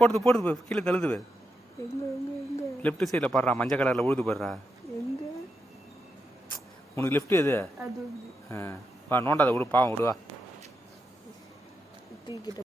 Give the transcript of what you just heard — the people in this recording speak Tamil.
போடுது போடுது கீழே தழுது. எங்க எங்க எங்க லெஃப்ட் சைடில் பாடுறா, மஞ்சள் கலரில் உழுது போடுறா. எங்க உனக்கு லெஃப்ட் எது? அது வா நோண்டாத விடு, பாவம் விடுவா. டீ கிட்ட